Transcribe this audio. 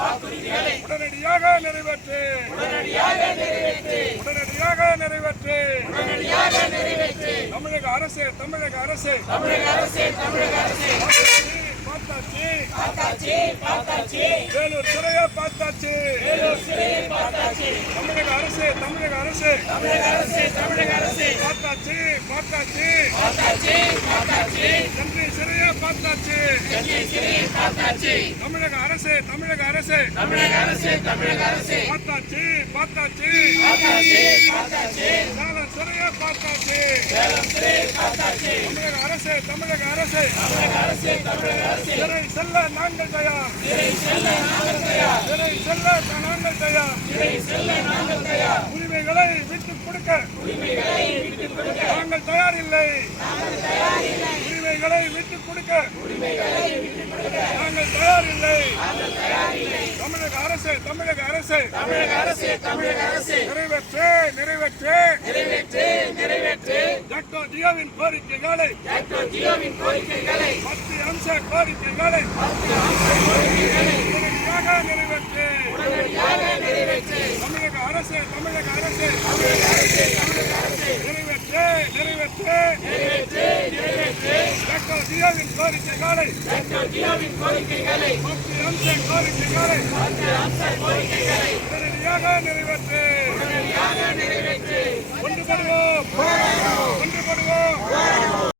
வாக்குறுதிகளை உடனடியாக நிறைவேற்று. உடனடியாக நிறைவேற்று. தமிழக அரசு தமிழக அரசு. பார்த்தாச்சு வேலூர் சிறையை பார்த்தாச்சு. தமிழக அரசு தமிழக அரசு. பார்த்தாச்சு பார்த்தாச்சு. சென்னை சிறையை பார்த்தாச்சு. தமிழக அரசு தமிழக அரசு. பார்த்தாச்சு பார்த்தாச்சு. சேலம் சிறையை பார்த்தாச்சு தமிழக அரசு தமிழக அரசு. சிறை செல்ல நாங்கள் தயார். சிறை செல்ல நாங்கள் தயார். உரிமைகளை விட்டுக் கொடுக்க. நாங்கள் தயார் இல்லை உரிமைகளை விட்டுக் கொடுக்க. நாங்கள் தயார் இல்லை தமிழக அரசு தமிழக அரசு. நிறைவேற்று நிறைவேற்று. டாக்டர் ஜியோவின் கோரிக்கைகளை. மத்திய அம்ச கோரிக்கைகளை. உடனடியாக நிறைவேற்று. தமிழக அரசு தமிழக அரசு. நிறைவேற்று. நிறைவேற்று. டாக்டர் ஜியோவின் கோரிக்கைகளை மத்திய அம்ச கோரிக்கைகளை உடனடியாக நிறைவேற்று. ஒன்றுபடுவோம். ஒன்றுபடுவோம்.